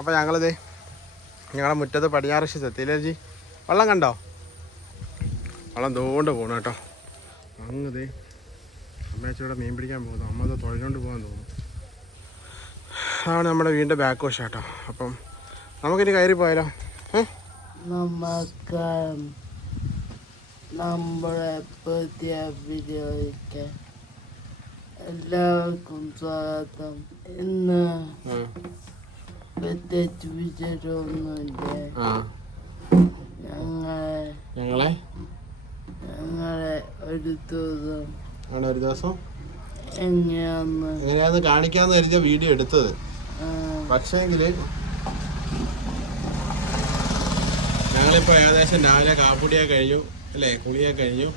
അപ്പോൾ ഞങ്ങളിത് ഞങ്ങളുടെ മുറ്റത്ത് പടിഞ്ഞാറ് വശത്ത് എത്തിയില്ലേ ജി? വെള്ളം കണ്ടോ? വെള്ളം തോണ്ട് പോകണം കേട്ടോ. അങ്ങ് അമ്മയച്ചൂടെ മീൻ പിടിക്കാൻ പോകുന്നു. അമ്മ അത് തുഴഞ്ഞുകൊണ്ട് പോകാൻ തോന്നുന്നു. അതാണ് നമ്മുടെ വീടിൻ്റെ ബാക്ക് വശം കേട്ടോ. അപ്പം നമുക്കിനി കയറി പോയാലോ? നമ്മുടെ പുതിയ വീഡിയോയ്ക്ക് എല്ലാവർക്കും സ്വാഗതം. ഇന്ന് പ്രത്യേകിച്ച് വിശേഷമൊന്നുമില്ല. ഞങ്ങളെ ഒരു ദിവസം എങ്ങനെയാന്ന് കാണിക്കാന്ന് കരുതിയ വീഡിയോ എടുത്തത്. പക്ഷേങ്കില് ഞങ്ങളിപ്പോൾ ഏകദേശം രാവിലെ കാപ്പുടിയൊക്കെ കഴിഞ്ഞു അല്ലേ, കുളിയൊക്കെ കഴിഞ്ഞു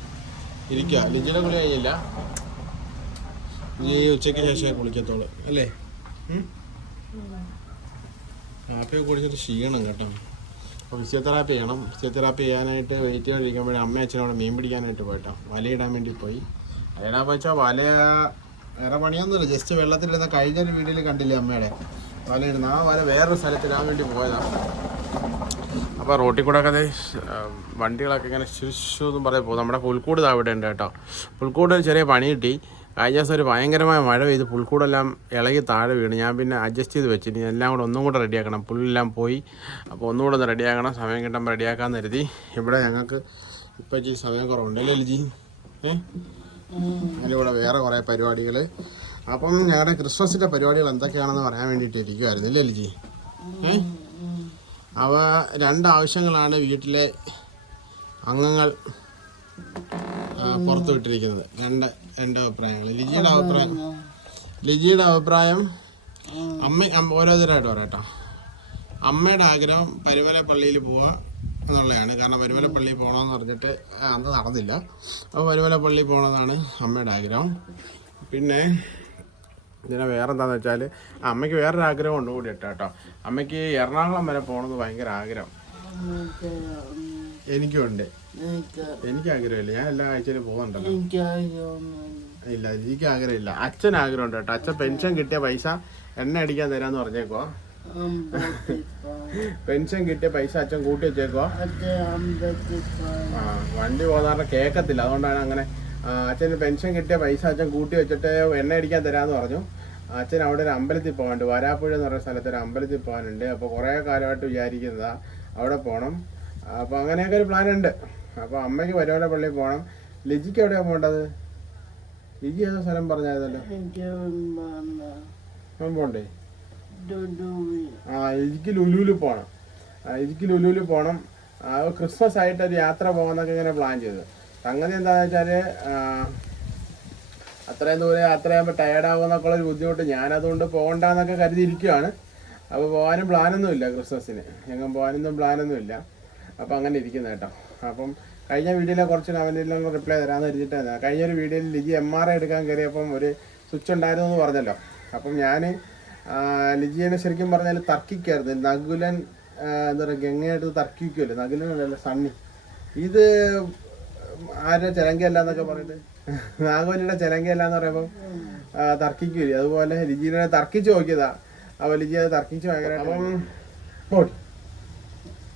ഇരിക്കുക. ലിജിയുടെ കുളി കഴിഞ്ഞില്ല, ഈ ഉച്ചയ്ക്ക് ശേഷമേ കുളിക്കത്തോളൂ അല്ലേ? കാപ്പിയൊക്കെ കുടിച്ചിട്ട് ക്ഷീണം കേട്ടോ. അപ്പോൾ ഫിസിയോതെറാപ്പി ചെയ്യണം. ഫിസിയോതെറാപ്പി ചെയ്യാനായിട്ട് വെയിറ്റ് ചെയ്തുകൊണ്ടിരിക്കുമ്പോഴേ അമ്മ അച്ഛനവിടെ മീൻ പിടിക്കാനായിട്ട് പോയിട്ടോ. വലയിടാൻ വേണ്ടി പോയി. വലയിടാൻ വെച്ചാൽ വല വേറെ പണിയൊന്നുമില്ല, ജസ്റ്റ് വെള്ളത്തിലിടുന്ന കഴിഞ്ഞൊരു വീഡിയോയിൽ കണ്ടില്ലേ അമ്മയുടെ വലയിടുന്ന ആ വല വേറൊരു സ്ഥലത്തിടാൻ വേണ്ടി പോയതാണ്. അപ്പോൾ റോട്ടിൽ കൂടെ ഒക്കെ വണ്ടികളൊക്കെ ഇങ്ങനെ ശിശു എന്നും പറയാൻ പോകും. നമ്മുടെ പുൽക്കൂട് അവിടെ ഉണ്ട് കേട്ടോ. പുൽക്കൂട് ചെറിയ പണി കിട്ടി. കഴിഞ്ഞ ദിവസം ഒരു ഭയങ്കരമായ മഴ പെയ്ത് പുൽക്കൂടെല്ലാം ഇളകി താഴെ വീണ്. ഞാൻ പിന്നെ അഡ്ജസ്റ്റ് ചെയ്ത് വെച്ചിട്ട് എല്ലാം കൂടെ ഒന്നും കൂടെ റെഡിയാക്കണം. പുല്ലെല്ലാം പോയി. അപ്പോൾ ഒന്നുകൂടെ ഒന്ന് റെഡിയാക്കണം. സമയം കിട്ടുമ്പോൾ റെഡിയാക്കാമെന്ന് കരുതി. ഇവിടെ ഞങ്ങൾക്ക് ഇപ്പോൾ ഈ സമയം കുറവുണ്ടല്ലേ ലിജി? അതിൻ്റെ കൂടെ വേറെ കുറേ പരിപാടികൾ. അപ്പം ഞങ്ങളുടെ ക്രിസ്മസിൻ്റെ പരിപാടികൾ എന്തൊക്കെയാണെന്ന് പറയാൻ വേണ്ടിയിട്ട് ഇരിക്കുമായിരുന്നു അല്ലേ ലിജി? അവ രണ്ടാവശ്യങ്ങളാണ് വീട്ടിലെ അംഗങ്ങൾ പുറത്തു വിട്ടിരിക്കുന്നത്. രണ്ട് അഭിപ്രായങ്ങൾ. ലിജിയുടെ അഭിപ്രായം ഓരോരുത്തരായിട്ട് പറയാം കേട്ടോ. അമ്മയുടെ ആഗ്രഹം പരുമല പള്ളിയിൽ പോവുക എന്നുള്ളതാണ്. കാരണം പരുമല പള്ളിയിൽ പോകണമെന്ന് പറഞ്ഞിട്ട് അന്ന് നടന്നില്ല. അപ്പോൾ പരുമല പള്ളിയിൽ പോകണമെന്നാണ് അമ്മയുടെ ആഗ്രഹം. പിന്നെ ഇതിനെ വേറെന്താണെന്ന് വെച്ചാൽ അമ്മയ്ക്ക് വേറൊരു ആഗ്രഹം ഉണ്ട് കൂടി കേട്ടോ. അമ്മയ്ക്ക് എറണാകുളം വരെ പോകണമെന്ന് ഭയങ്കര ആഗ്രഹം. എനിക്കുണ്ട്. എനിക്ക് ആഗ്രഹമില്ല, ഞാൻ എല്ലാ ആഴ്ചയിലും പോകുന്നുണ്ടല്ലോ. ഇല്ല, എനിക്ക് ആഗ്രഹമില്ല. അച്ഛൻ ആഗ്രഹമുണ്ട് കേട്ടോ. അച്ഛൻ പെൻഷൻ കിട്ടിയ പൈസ എണ്ണ അടിക്കാൻ തരാന്ന് പറഞ്ഞേക്കോ. പെൻഷൻ കിട്ടിയ പൈസ അച്ഛൻ കൂട്ടി വെച്ചേക്കോ. വണ്ടി പോകുന്ന കേൾക്കത്തില്ല, അതുകൊണ്ടാണ് അങ്ങനെ. അച്ഛന് പെൻഷൻ കിട്ടിയ പൈസ അച്ഛൻ കൂട്ടി വെച്ചിട്ട് എണ്ണ അടിക്കാൻ തരാമെന്ന് പറഞ്ഞു. അച്ഛൻ അവിടെ ഒരു അമ്പലത്തിൽ പോകാനുണ്ട്, വരാപ്പുഴ എന്ന് പറയുന്ന സ്ഥലത്ത് ഒരു അമ്പലത്തിൽ പോകാനുണ്ട്. അപ്പോൾ കുറേ കാലമായിട്ട് വിചാരിക്കുന്നതാണ് അവിടെ പോകണം. അപ്പോൾ അങ്ങനെയൊക്കെ ഒരു പ്ലാൻ ഉണ്ട്. അപ്പോൾ അമ്മയ്ക്ക് പരുമല പള്ളിയിൽ പോകണം. ലിജിക്ക് എവിടെയാണ് പോകേണ്ടത്? ലിജി ഏതോ സ്ഥലം പറഞ്ഞായിരുന്നല്ലോ. പോണ്ടേ? ലിജിക്ക് ലുലുവിൽ പോകണം. ക്രിസ്മസ് ആയിട്ട് ഒരു യാത്ര പോകാമെന്നൊക്കെ ഇങ്ങനെ പ്ലാൻ ചെയ്തത്. സംഗതി എന്താണെന്ന് വെച്ചാൽ അത്രയും ദൂരം യാത്ര ചെയ്യുമ്പോൾ ടയേർഡാകുമെന്നൊക്കെ ഉള്ളൊരു ബുദ്ധിമുട്ട്. ഞാനതുകൊണ്ട് പോകണ്ടെന്നൊക്കെ കരുതിയിരിക്കുകയാണ്. അപ്പോൾ പോകാനും പ്ലാനൊന്നുമില്ല, ക്രിസ്മസിന് എങ്ങും പോകാനൊന്നും പ്ലാനൊന്നുമില്ല. അപ്പോൾ അങ്ങനെ ഇരിക്കുന്നത് കേട്ടോ. അപ്പം കഴിഞ്ഞ വീഡിയോയിലെ കുറച്ച് കമൻറ്റിലും റിപ്ലൈ തരാമെന്ന് കരുതിയിട്ടാണ്. കഴിഞ്ഞൊരു വീഡിയോയിൽ ലിജി MRI എടുക്കാൻ കയറിയപ്പം ഒരു സ്വിച്ച് ഉണ്ടായിരുന്നു എന്ന് പറഞ്ഞല്ലോ. അപ്പം ഞാൻ ലിജിയെ ശരിക്കും പറഞ്ഞാൽ തർക്കിക്കായിരുന്നു. നകുലൻ എന്താ പറയുക, ഗംഗയായിട്ട് തർക്കിക്കുമല്ലോ. നകുലനല്ല, സണ്ണി. ഇത് ആരുടെ ചിലങ്കയല്ല എന്നൊക്കെ പറഞ്ഞിട്ട്, നാഗവലിയുടെ ചിലങ്കയല്ല എന്ന് പറയുമ്പോൾ തർക്കിക്കൂലേ. അതുപോലെ ലിജിനെ തർക്കിച്ച് നോക്കിയതാ. അപ്പോൾ ലിജി അത് തർക്കിച്ച് ഭയങ്കര. അപ്പം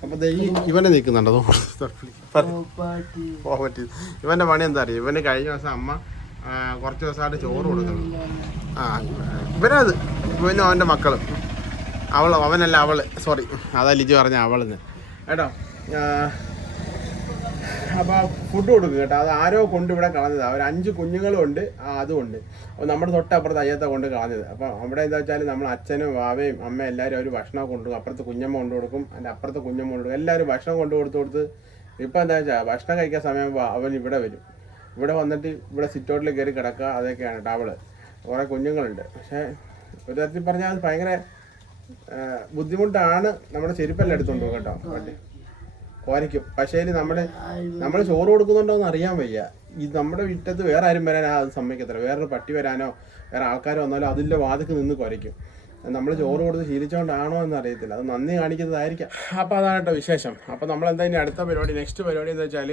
അപ്പം ഇവനെ നിൽക്കുന്നുണ്ടോ? ഇവൻ്റെ പണി എന്താ അറിയാം? ഇവന് കഴിഞ്ഞ ദിവസം അമ്മ കുറച്ച് ദിവസമായിട്ട് ചോറ് കൊടുക്കണം. ഇവനത് ഇവനും അവൻ്റെ മക്കളും. അവനല്ല അവള്, സോറി, അതാ ലിജി പറഞ്ഞ അവളെന്ന് കേട്ടോ. അപ്പോൾ ഫുഡ് കൊടുക്കും കേട്ടോ. അത് ആരോ കൊണ്ട് ഇവിടെ കളഞ്ഞതാണ്. ഒരു 5 കുഞ്ഞുങ്ങളും ഉണ്ട്, അതുകൊണ്ട്. അപ്പോൾ നമ്മുടെ തൊട്ടപ്പുറത്ത് അയ്യത്തെ കൊണ്ട് കളഞ്ഞത്. അപ്പോൾ അവിടെ എന്താ വെച്ചാൽ നമ്മൾ അച്ഛനും വാവയും അമ്മ എല്ലാവരും ഒരു ഭക്ഷണം കൊണ്ടുപോകും. അപ്പുറത്ത് കുഞ്ഞമ്മ കൊണ്ടു കൊടുക്കും, അതിൻ്റെ അപ്പുറത്ത് കുഞ്ഞമ്മ കൊണ്ടു കൊടുക്കും. എല്ലാവരും ഭക്ഷണം കൊടുത്ത് ഇപ്പോൾ എന്താ വെച്ചാൽ ഭക്ഷണം കഴിക്കാൻ സമയമാകുമ്പോൾ അവൻ ഇവിടെ വരും. ഇവിടെ വന്നിട്ട് ഇവിടെ സിറ്റൗട്ടിൽ കയറി കിടക്കുക, അതൊക്കെയാണ് കേട്ടോ. അവള് കുറേ കുഞ്ഞുങ്ങളുണ്ട്. പക്ഷേ ഒരു തരത്തിൽ പറഞ്ഞാൽ അത് ഭയങ്കര ബുദ്ധിമുട്ടാണ്. നമ്മുടെ ചെരുപ്പെല്ലാം എടുത്തുകൊണ്ട് പോകും കേട്ടോ. വണ്ടി കുരയ്ക്കും. പക്ഷേ നമ്മൾ ചോറ് കൊടുക്കുന്നുണ്ടോ എന്ന് അറിയാൻ വയ്യ. നമ്മുടെ വീട്ടത്ത് വേറെ ആരും വരാനോ അത് സമ്മതിക്കത്തില്ല. വേറൊരു പട്ടി വരാനോ വേറെ ആൾക്കാർ വന്നാലോ അതിൻ്റെ വാതിക്ക് നിന്ന് കുരയ്ക്കും. നമ്മൾ ചോറ് കൊടുത്ത് ശീലിച്ചുകൊണ്ടാണോ എന്ന് അറിയത്തില്ല. അത് നന്ദി കാണിക്കുന്നതായിരിക്കാം. അപ്പോൾ അതാണ് കേട്ടോ വിശേഷം. അപ്പോൾ നമ്മളെന്തായാലും അടുത്ത പരിപാടി, നെക്സ്റ്റ് പരിപാടി എന്ന് വെച്ചാൽ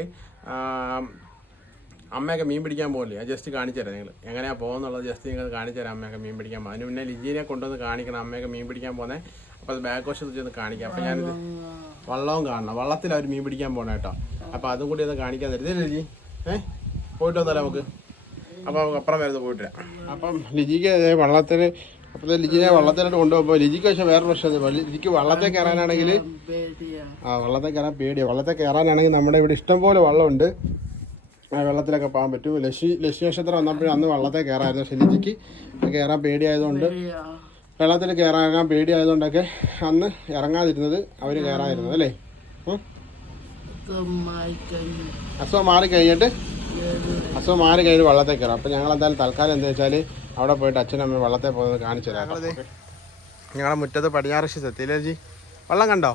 അമ്മയൊക്കെ മീൻ പിടിക്കാൻ പോകില്ലേ, അത് ജസ്റ്റ് കാണിച്ചു തരാം. നിങ്ങൾ എങ്ങനെയാണ് പോകുന്നുള്ളത് ജസ്റ്റ് നിങ്ങൾ കാണിച്ചു തരാം. അമ്മയൊക്കെ മീൻ പിടിക്കാൻ പോകും. അതിന് പിന്നെ ലിജീനെ കൊണ്ടുവന്ന് കാണിക്കണം അമ്മയൊക്കെ മീൻ പിടിക്കാൻ പോകുന്നത്. അപ്പോൾ അത് ബാക്ക് വശത്ത് ചെന്ന് കാണിക്കാം. അപ്പോൾ ഞാനിത് വള്ളവും കാണണം, വള്ളത്തിൽ അവർ മീൻ പിടിക്കാൻ പോകണം കേട്ടോ. അപ്പോൾ അതും കൂടി ഒന്ന് കാണിക്കാൻ തരുന്നത് ലിജി. പോയിട്ട് വന്നാലോ നമുക്ക്. അപ്പോൾ നമുക്ക് അപ്പുറം വരുന്നത് പോയിട്ട് വരാം. അപ്പം ലിജിക്ക് വള്ളത്തിൽ, അപ്പോൾ ലിജിനെ വള്ളത്തിലോട്ട് കൊണ്ടുപോകുമ്പോൾ ലിജിക്ക് പക്ഷേ വേറെ പ്രശ്നം. ലിജിക്ക് വള്ളത്തിൽ കയറാനാണെങ്കിൽ വള്ളത്തിൽ കയറാൻ പേടിയാണ്. വള്ളത്തിൽ കയറാനാണെങ്കിൽ നമ്മുടെ ഇവിടെ ഇഷ്ടംപോലെ വള്ളമുണ്ട്, ആ വെള്ളത്തിലൊക്കെ പോകാൻ പറ്റും. ലക്ഷ്മി നക്ഷത്രം വന്നപ്പോഴും അന്ന് വള്ളത്തെ കയറായിരുന്നു. പക്ഷെ ലിജിക്ക് കയറാൻ പേടിയായതുകൊണ്ട്, വെള്ളത്തിൽ കയറാൻ പേടിയായതുകൊണ്ടൊക്കെ അന്ന് ഇറങ്ങാതിരുന്നത്, അവർ കയറാതിരുന്നത് അല്ലേ. അസുഖം മാറി കഴിഞ്ഞിട്ട് വള്ളത്തെ കയറാം. അപ്പോൾ ഞങ്ങൾ എന്തായാലും തൽക്കാലം എന്താ വെച്ചാൽ അവിടെ പോയിട്ട് അച്ഛനും അമ്മയും വള്ളത്തെ പോകുന്നത് കാണിച്ചു തരാം. ഞങ്ങളുടെ മുറ്റത്ത് പടിഞ്ഞാറ് എത്തിയില്ലേ ജി? വള്ളം കണ്ടോ?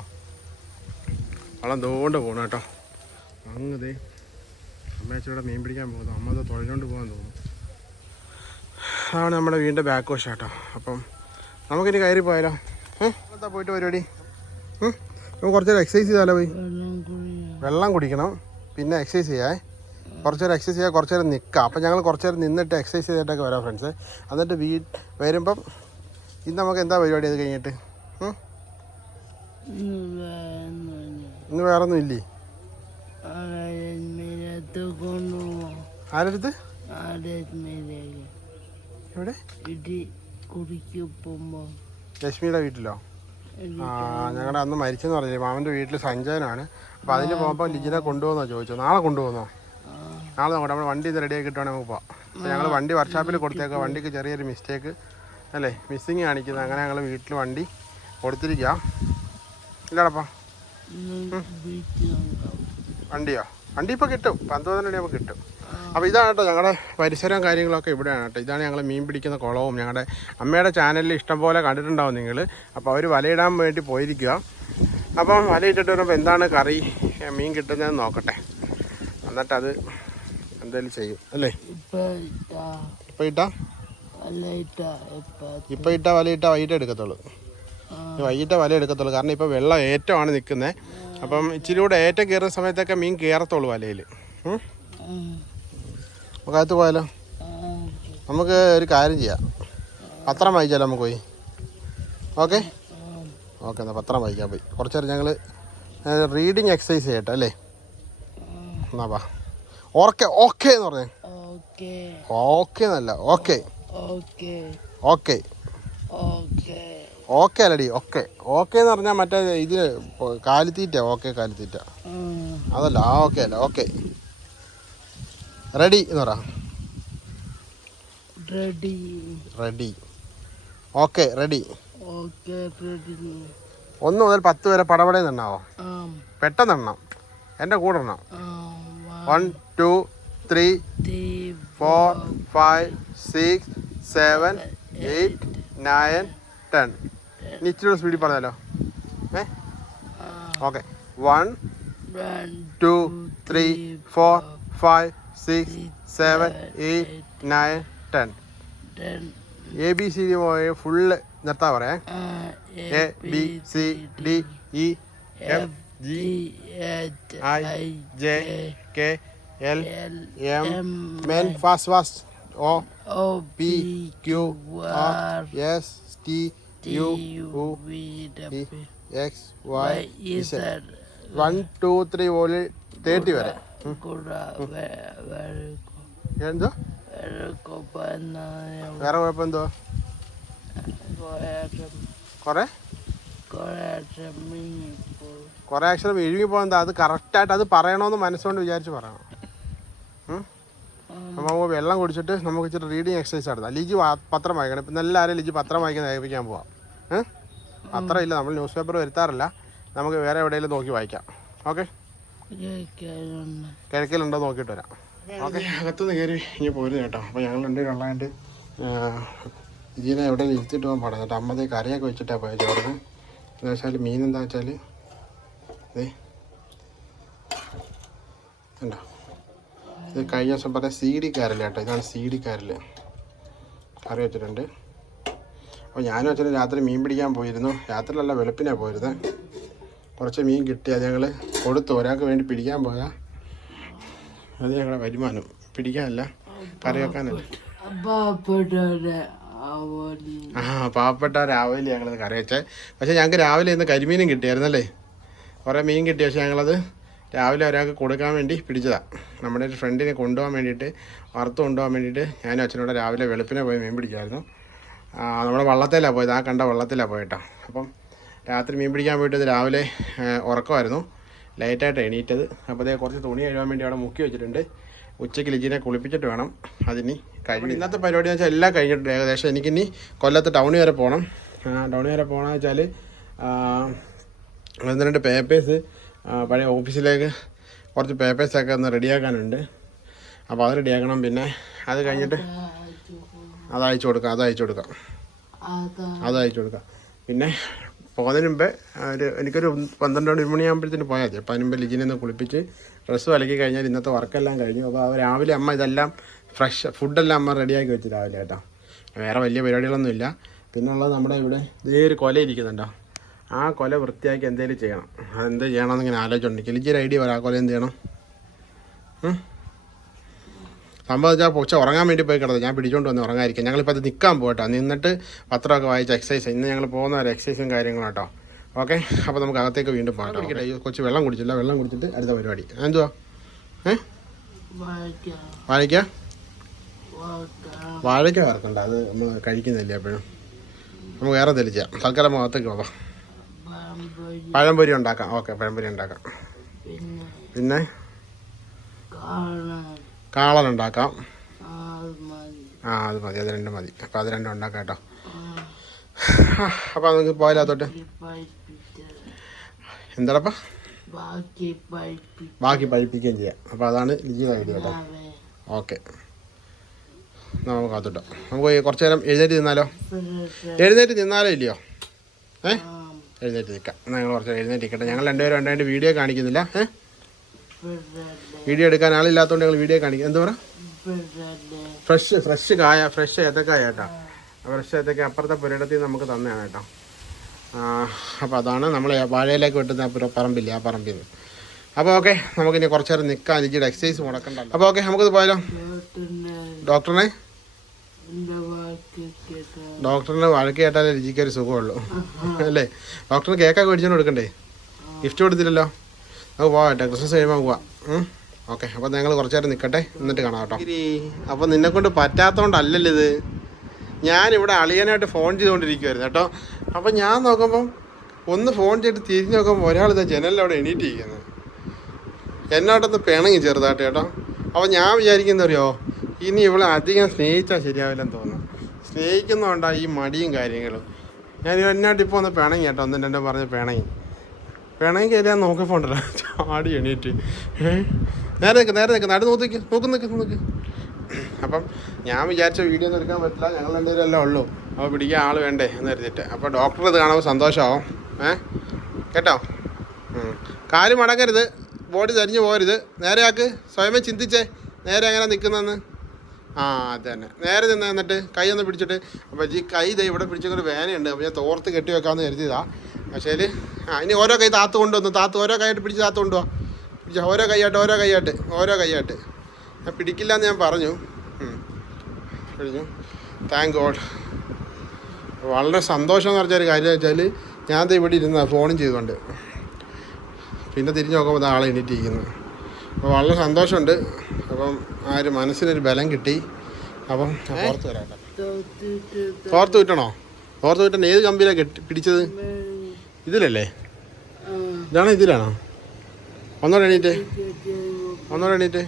വള്ളം തോണ്ട് പോകണം കേട്ടോ. അങ്ങതേ അമ്മയച്ചൂടെ മീൻ പിടിക്കാൻ പോകുന്നു. അമ്മ അത് തുഴഞ്ഞുകൊണ്ട് പോകാൻ തോന്നുന്നു. അതാണ് നമ്മുടെ വീടിൻ്റെ ബാക്ക് വശം കേട്ടോ. അപ്പം നമുക്കിനി കയറി പോയാലോ? എന്താ പോയിട്ട് പരിപാടി? നമുക്ക് കുറച്ചേരം എക്സസൈസ് ചെയ്താലോ? പോയി വെള്ളം കുടിക്കണം, പിന്നെ എക്സസൈസ് ചെയ്യാം. കുറച്ചേരം എക്സസൈസ് ചെയ്യാൻ, കുറച്ചേരം നിൽക്കാം. അപ്പം ഞങ്ങൾ കുറച്ചേരം നിന്നിട്ട് എക്സസൈസ് ചെയ്തിട്ടൊക്കെ വരാം ഫ്രണ്ട്സ്. എന്നിട്ട് വരുമ്പം ഇന്ന് നമുക്ക് എന്താ പരിപാടി അത് കഴിഞ്ഞിട്ട്? ഇന്ന് വേറെ ഒന്നും ഇല്ലേ? ആരടുത്ത്? എവിടെ? ലക്ഷ്മിയുടെ വീട്ടിലോ? ഞങ്ങളുടെ അന്ന് മരിച്ചെന്ന് പറഞ്ഞില്ലേ, മാമൻ്റെ വീട്ടിൽ സഞ്ജയനാണ്. അപ്പോൾ അതിന് പോകുമ്പോൾ ലിജിനെ കൊണ്ടുപോകുന്നോ ചോദിച്ചു. നാളെ കൊണ്ടുപോകുന്നോ? നാളെ നോക്കട്ടെ. നമ്മൾ വണ്ടി ഇത് റെഡിയാക്കി കിട്ടുവാണെങ്കിൽ നമുക്ക് പോവാം. അപ്പോൾ ഞങ്ങൾ വണ്ടി വർക്ക്ഷോപ്പിൽ കൊടുത്തേക്കുക. വണ്ടിക്ക് ചെറിയൊരു മിസ്റ്റേക്ക് അല്ലേ, മിസ്സിങ് കാണിക്കുന്നത്. അങ്ങനെ ഞങ്ങൾ വീട്ടിൽ വണ്ടി കൊടുത്തിരിക്കുക. ഇല്ലാടപ്പാ വണ്ടിയോ? വണ്ടി ഇപ്പോൾ കിട്ടും, 12 മണിയാകുമ്പോൾ കിട്ടും. അപ്പോൾ ഇതാണ് കേട്ടോ ഞങ്ങളുടെ പരിസരവും കാര്യങ്ങളൊക്കെ ഇവിടെയാണ് കേട്ടോ. ഇതാണ് ഞങ്ങൾ മീൻ പിടിക്കുന്ന കുളവും. ഞങ്ങളുടെ അമ്മയുടെ ചാനലിൽ ഇഷ്ടംപോലെ കണ്ടിട്ടുണ്ടാവും നിങ്ങൾ. അപ്പോൾ അവർ വലയിടാൻ വേണ്ടി പോയിരിക്കുക. അപ്പം വലയിട്ടിട്ട് വരുമ്പോൾ എന്താണ് കറി മീൻ കിട്ടുന്നതെന്ന് നോക്കട്ടെ, എന്നിട്ടത് എന്തായാലും ചെയ്യും അല്ലേ. ഇപ്പം ഇട്ടാ വൈകിട്ട് എടുക്കത്തുള്ളൂ. വൈകിട്ട് വല എടുക്കത്തുള്ളൂ. കാരണം ഇപ്പോൾ വെള്ളം ഏറ്റമാണ് നിൽക്കുന്നത്. അപ്പം ഇച്ചിരി കൂടെ ഏറ്റം കയറുന്ന സമയത്തൊക്കെ മീൻ കയറത്തുള്ളൂ വലയിൽ. നമുക്ക് അകത്ത് പോയാലോ? നമുക്ക് ഒരു കാര്യം ചെയ്യാം, പത്രം വായിച്ചാലോ നമുക്ക് പോയി? ഓക്കെ എന്നാൽ പത്രം വായിക്കാൻ പോയി. കുറച്ച് നേരം ഞങ്ങൾ റീഡിങ് എക്സസൈസ് ചെയ്യട്ടെ അല്ലേ. എന്നാ വാ. ഓക്കെ എന്ന് പറഞ്ഞേ. ഓക്കെ എന്നല്ല, ഓക്കെ അല്ലടി. ഓക്കെ എന്ന് പറഞ്ഞാൽ മറ്റേ ഇത് കാലിത്തീറ്റ. ഓക്കെ കാലിത്തീറ്റ അതല്ല. ഓക്കെ അല്ല, ഓക്കെ. റെഡി എന്ന് പറ. റെഡി. Okay ready. 1 മുതൽ 10 വരെ പടപടയെന്ന് എണ്ണാവോ? പെട്ടെന്ന് എണ്ണം, എൻ്റെ കൂടെ എണ്ണം. 1 2 3 4 5 6 7 8 9 10. ഇനി ഇച്ചിരി സ്പീഡിൽ പറഞ്ഞാലോ? ഓക്കെ. 1 2 3 4 5 6 7 8 9 10. ABCD ഫുള്ള് നിർത്താ പറയാം. ABCDEFGHIJKLM ഫാസ്റ്റ് OPQRSTUVWXYZ 1 2 3 മുതൽ 30 വരെ. എന്തോ വേറെ കുഴപ്പമെന്തോ? കുറേ അക്ഷരം എഴുതി പോകുന്നത്. അത് കറക്റ്റായിട്ട് അത് പറയണമെന്ന് മനസ്സുകൊണ്ട് വിചാരിച്ച് പറയണം. അപ്പോൾ വെള്ളം കുടിച്ചിട്ട് നമുക്ക് ഇച്ചിരി റീഡിങ് എക്സസൈസ് നടത്താം. ലിജി പത്രം വായിക്കണം. ഇപ്പം എല്ലാവരും ലിജി പത്രം വായിക്കാൻ ഏൽപ്പിക്കാൻ പോവാം. പത്രം ഇല്ല, നമ്മൾ ന്യൂസ് പേപ്പർ വരുത്താറില്ല. നമുക്ക് വേറെ എവിടെയെങ്കിലും നോക്കി വായിക്കാം. ഓക്കെ, കിഴക്കലുണ്ടോ നോക്കിയിട്ട് വരാം. ഓക്കെ, അകത്തുനിന്ന് കയറി ഇങ്ങനെ പോരുന്നു കേട്ടോ. അപ്പോൾ ഞങ്ങൾ രണ്ടുപേരും ഉള്ളതായിട്ട് ഇതിനെ എവിടെ ഇരുത്തിയിട്ട് പോകാൻ പാടാം കേട്ടോ. അമ്മതേ കറിയൊക്കെ വെച്ചിട്ടാണ് പോയത് ചോറിന്. എന്താ വെച്ചാൽ മീൻ എന്താ വെച്ചാൽ ഉണ്ടോ, ഇത് കഴിഞ്ഞ ദിവസം പറയാം CD കാരല്ല കേട്ടോ. ഇതാണ് CD കാരല്. കറി വെച്ചിട്ടുണ്ട്. അപ്പോൾ ഞാനും വെച്ചാൽ രാത്രി മീൻ പിടിക്കാൻ പോയിരുന്നു. രാത്രിയിലല്ല, വെളുപ്പിനാണ് പോയിരുന്നത്. കുറച്ച് മീൻ കിട്ടി, അത് ഞങ്ങൾ കൊടുത്തു. ഒരാൾക്ക് വേണ്ടി പിടിക്കാൻ പോയാൽ അത് ഞങ്ങളുടെ വരുമാനം. പിടിക്കാനല്ല, കറി വെക്കാനല്ല. രാവലി പാവപ്പെട്ട രാവിലെ ഞങ്ങളത് കറി വെച്ചേ. പക്ഷേ ഞങ്ങൾക്ക് രാവിലെ ഇന്ന് കരിമീനും കിട്ടിയായിരുന്നല്ലേ, കുറേ മീൻ കിട്ടി. പക്ഷേ ഞങ്ങളത് രാവിലെ ഒരാൾക്ക് കൊടുക്കാൻ വേണ്ടി പിടിച്ചതാണ്. നമ്മുടെ ഒരു ഫ്രണ്ടിനെ കൊണ്ടുപോകാൻ വേണ്ടിയിട്ട്, വറുത്ത് കൊണ്ടുപോകാൻ വേണ്ടിയിട്ട് ഞാനും അച്ഛനോട് രാവിലെ വെളുപ്പിനെ പോയി മീൻ പിടിക്കായിരുന്നു. നമ്മുടെ വള്ളത്തിലാണ് പോയത്, ആ കണ്ട വള്ളത്തിലാണ് പോയിട്ടോ. അപ്പം രാത്രി മീൻ പിടിക്കാൻ പോയിട്ട് രാവിലെ ഉറക്കമായിരുന്നു, ലൈറ്റായിട്ട് എണീറ്റത്. അപ്പോൾ അതേ കുറച്ച് തുണി കഴുകാൻ വേണ്ടി അവിടെ മുക്കി വെച്ചിട്ടുണ്ട്. ഉച്ചയ്ക്ക് ലിജിനെ കുളിപ്പിച്ചിട്ട് വേണം അതിനി കഴിഞ്ഞു. ഇന്നത്തെ പരിപാടി എന്ന് വെച്ചാൽ എല്ലാം കഴിഞ്ഞിട്ടുണ്ട് ഏകദേശം. എനിക്കിനി കൊല്ലത്ത് ടൗണിൽ വരെ പോകണം. ടൗണിൽ വരെ പോകണമെന്ന് വെച്ചാൽ 1-2 പേപ്പേഴ്സ് പഴയ ഓഫീസിലേക്ക് കുറച്ച് പേപ്പേഴ്സൊക്കെ ഒന്ന് റെഡിയാക്കാനുണ്ട്. അപ്പോൾ അത് റെഡിയാക്കണം. പിന്നെ അത് കഴിഞ്ഞിട്ട് അത് അയച്ചു കൊടുക്കാം. പിന്നെ പോകുന്നതിന് മുമ്പേ എനിക്കൊരു 12-1 മണിയാകുമ്പോഴത്തേന് പോയാൽ മതി. അപ്പോൾ അതിന് മുമ്പ് ലിജിനെ ഒന്ന് കുളിപ്പിച്ച് ഡ്രസ്സ് വലക്കി കഴിഞ്ഞാൽ ഇന്നത്തെ വർക്കെല്ലാം കഴിഞ്ഞു. അപ്പോൾ രാവിലെ അമ്മ ഇതെല്ലാം ഫ്രഷ് ഫുഡെല്ലാം അമ്മ റെഡിയാക്കി വെച്ച് രാവിലെ കേട്ടോ. വേറെ വലിയ പരിപാടികളൊന്നുമില്ല. പിന്നുള്ളത് നമ്മുടെ ഇവിടെ ഇതേ ഒരു കൊല ഇരിക്കുന്നുണ്ടോ, ആ കൊല വൃത്തിയാക്കി എന്തെങ്കിലും ചെയ്യണം. അതെന്ത് ചെയ്യണമെന്ന് ഇങ്ങനെ ആലോചിച്ചുണ്ടെങ്കിൽ ലിജിയുടെ ഐഡിയ പറ, ആ കൊല എന്ത് ചെയ്യണം? സംഭവം വെച്ചാൽ പൊച്ച ഉറങ്ങാൻ വേണ്ടി പോയി കിടന്നത്, ഞാൻ പിടിച്ചുകൊണ്ട് വന്ന് ഉറങ്ങാതിരിക്കും. ഞങ്ങളിപ്പോൾ അത് നിൽക്കാൻ പോകട്ടോ, നിന്നിട്ട് പത്രമൊക്കെ വായിച്ച് എക്സസൈസ്. ഇന്ന് ഞങ്ങൾ പോകുന്ന ഒരു എക്സസൈസും കാര്യങ്ങളും കേട്ടോ. ഓക്കെ, അപ്പോൾ നമുക്ക് അകത്തേക്ക് വീണ്ടും പോകട്ടോ. കൊച്ചു വെള്ളം കുടിച്ചില്ല, വെള്ളം കുടിച്ചിട്ട് അടുത്ത പരിപാടി എന്തുവാ? വാഴയ്ക്ക വറക്കണ്ട, അത് നമ്മൾ കഴിക്കുന്നില്ലേ എപ്പോഴും. നമുക്ക് വേറെ എന്തെങ്കിലും ചെയ്യാം. തൽക്കാലം അകത്തേക്ക് പോകാം. പഴംപൊരി ഉണ്ടാക്കാം. ഓക്കെ, പഴംപൊരി ഉണ്ടാക്കാം. പിന്നെ കാളൻ ഉണ്ടാക്കാം. അത് മതി, അത് രണ്ടും മതി. അപ്പോൾ അത് രണ്ടും ഉണ്ടാക്കാം കേട്ടോ. അപ്പോൾ നമുക്ക് പോയാലോട്ട് എന്താടപ്പാ ബാക്കി പഴിപ്പിക്കുകയും ചെയ്യാം. അപ്പോൾ അതാണ് ലിജിയുടെ ഐഡിയ കേട്ടോ. ഓക്കെ, നമുക്ക് അകത്തോട്ടോ. നമുക്ക് കുറച്ച് നേരം എഴുന്നേറ്റ് നിന്നാലോ? എഴുന്നേറ്റ് നിന്നാലോ ഇല്ലയോ? എഴുന്നേറ്റ് നിൽക്കാം. എന്നാൽ ഞങ്ങൾ കുറച്ച് എഴുന്നേറ്റ് നിൽക്കട്ടെ. ഞങ്ങൾ രണ്ടുപേരും വീഡിയോ കാണിക്കുന്നില്ല. വീഡിയോ എടുക്കാൻ ആളില്ലാത്തതുകൊണ്ട് ഞങ്ങൾ വീഡിയോ കാണിക്കും. എന്താ പറയുക? ഫ്രഷ് ഏത്തക്കായ കേട്ടോ. ഫ്രഷ് ഏത്തക്ക അപ്പുറത്തെ പുരയിടത്തിൽ നമുക്ക് തന്നെയാണ് കേട്ടോ. അപ്പോൾ അതാണ് നമ്മൾ വാഴയിലേക്ക് വെട്ടുന്ന പറമ്പില്ലേ, ആ പറമ്പിൽ നിന്ന്. അപ്പോൾ ഓക്കെ, നമുക്കിനി കുറച്ച് നേരം നിൽക്കാം. ലിജിയുടെ എക്സസൈസ് മുടക്കണ്ടല്ലോ. അപ്പോൾ ഓക്കെ, നമുക്കിത് പോയാലോ? ഡോക്ടറിന് വഴക്ക് കേട്ടാലേ ലിജിക്ക് ഒരു സുഖമുള്ളൂ അല്ലേ? ഡോക്ടറിന് കേക്കൊക്കെ മേടിച്ചോണ്ട് കൊടുക്കണ്ടേ? ഗിഫ്റ്റ് കൊടുത്തില്ലല്ലോ. നമുക്ക് പോകട്ടെ, ക്രിസ്മസ് കഴിയുമ്പോൾ പോവാം. ഓക്കെ, അപ്പോൾ ഞങ്ങൾ കുറച്ച് നേരം നിൽക്കട്ടെ, എന്നിട്ട് കാണാം കേട്ടോ. അപ്പോൾ നിന്നെക്കൊണ്ട് പറ്റാത്തതുകൊണ്ടല്ലല്ലോ ഇത്. ഞാനിവിടെ അളിയനായിട്ട് ഫോൺ ചെയ്തുകൊണ്ടിരിക്കുമായിരുന്നു കേട്ടോ. അപ്പോൾ ഞാൻ നോക്കുമ്പം ഒന്ന് ഫോൺ ചെയ്തിട്ട് തിരിഞ്ഞ് നോക്കുമ്പോൾ ഒരാളിതാ ജനലിലവിടെ എണീറ്റിരിക്കുന്നത്. എന്നോടൊന്ന് പിണങ്ങി ചെറുതായിട്ട് കേട്ടോ. അപ്പോൾ ഞാൻ വിചാരിക്കുന്നറിയോ, ഇനി ഇവളെ അധികം സ്നേഹിച്ചാൽ ശരിയാവില്ലെന്ന് തോന്നുന്നു. സ്നേഹിക്കുന്നതുകൊണ്ടാണ് ഈ മടിയും കാര്യങ്ങളും. ഞാൻ എന്നോട്ടിപ്പോൾ ഒന്ന് പിണങ്ങി കേട്ടോ, 1-2 പറഞ്ഞ് പിണങ്ങി കയറിയാൽ നോക്കിപ്പോണ്ടല്ലോ, ചാടി എണീറ്റ്. നേരെ നിൽക്ക് നടു നോക്ക്. അപ്പം ഞാൻ വിചാരിച്ച വീഡിയോ ഒന്നും എടുക്കാൻ പറ്റില്ല, ഞങ്ങൾ രണ്ടുപേരല്ലേ ഉള്ളൂ. അപ്പോൾ പിടിക്കാൻ ആൾ വേണ്ടേ എന്ന് കരുതിയിട്ട്. അപ്പോൾ ഡോക്ടർ ഇത് കാണുമ്പോൾ സന്തോഷമാവും. കേട്ടോ, കാല് മടങ്ങരുത്, ബോഡി തരിഞ്ഞു പോകരുത്. നേരെ ആക്ക്, സ്വയമേ ചിന്തിച്ചേ നേരെ എങ്ങനെ നിൽക്കുന്നതെന്ന്. അത് തന്നെ, നേരെ നിന്ന് എന്നിട്ട് കൈ ഒന്ന് പിടിച്ചിട്ട്. അപ്പോൾ ഈ കൈ ഇവിടെ പിടിച്ചൊരു വേനയുണ്ട്. അപ്പോൾ ഞാൻ തോർത്ത് കെട്ടി വെക്കാമെന്ന് കരുതിയതാണ്. പക്ഷേ ഇനി ഓരോ കൈ താത്ത് കൊണ്ടുവന്നു. ഓരോ കൈയായിട്ട് പിടിച്ച് താത്ത് കൊണ്ടുപോവാ. പിടിച്ച ഓരോ കൈയായിട്ട് ഞാൻ പിടിക്കില്ല എന്ന് ഞാൻ പറഞ്ഞു. കഴിഞ്ഞു. Thank God. വളരെ സന്തോഷം എന്ന് പറഞ്ഞൊരു കാര്യം വെച്ചാൽ ഞാൻ ഇവിടെ ഇരുന്ന ഫോണും ചെയ്തുകൊണ്ട് പിന്നെ തിരിഞ്ഞ് നോക്കുമ്പോൾ ആളെ എണീറ്റിരിക്കുന്നു. അപ്പോൾ വളരെ സന്തോഷമുണ്ട്. അപ്പം ആ ഒരു മനസ്സിനൊരു ബലം കിട്ടി. അപ്പം പുറത്ത് വരാം. തോർത്ത് വിട്ടണോ? തോർത്ത് വിട്ടാൻ ഏത് കമ്പിയിലാണ് പിടിച്ചത്? ഇതിലല്ലേ? ഇതാണോ? ഇതിലാണോ? ഒന്നോടെ എണീറ്റ്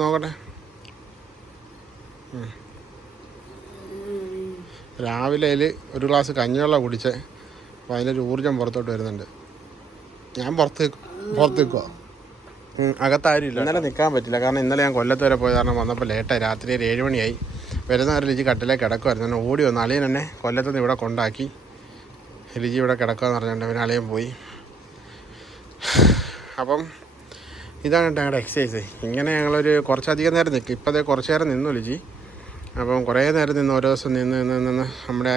നോക്കട്ടെ. രാവിലെ അതിൽ ഒരു ഗ്ലാസ് കഞ്ഞിവെള്ളം കുടിച്ച്. അപ്പോൾ അതിലൊരു ഊർജ്ജം പുറത്തോട്ട് വരുന്നുണ്ട്. ഞാൻ പുറത്ത് നിൽക്കുക, അകത്താരും ഇല്ല. ഇന്നലെ നിൽക്കാൻ പറ്റില്ല, കാരണം ഇന്നലെ ഞാൻ കൊല്ലത്ത് വരെ പോയ കാരണം വന്നപ്പോൾ ലേറ്റായി. രാത്രി ഒരു 7 മണിയായി. വരുന്നവരെ ലിജി കട്ടിലേക്ക് കിടക്കുമായിരുന്നു. ഞാൻ ഓടി വന്നു. അളിയൻ എന്നെ കൊല്ലത്തുനിന്ന് ഇവിടെ കൊണ്ടാക്കി. ലിജി ഇവിടെ കിടക്കുകയെന്ന് പറഞ്ഞുകൊണ്ട് പിന്നെ അളിയൻ പോയി. അപ്പം ഇതാണ് ഞങ്ങളുടെ എക്സസൈസ്. ഇങ്ങനെ ഞങ്ങളൊരു കുറച്ചധികം നേരം നിൽക്കും. ഇപ്പോൾ അതേ കുറച്ച് നേരം നിന്നു ലിജി. അപ്പം കുറേ നേരം നിന്ന് ഓരോ ദിവസം നിന്ന് നമ്മുടെ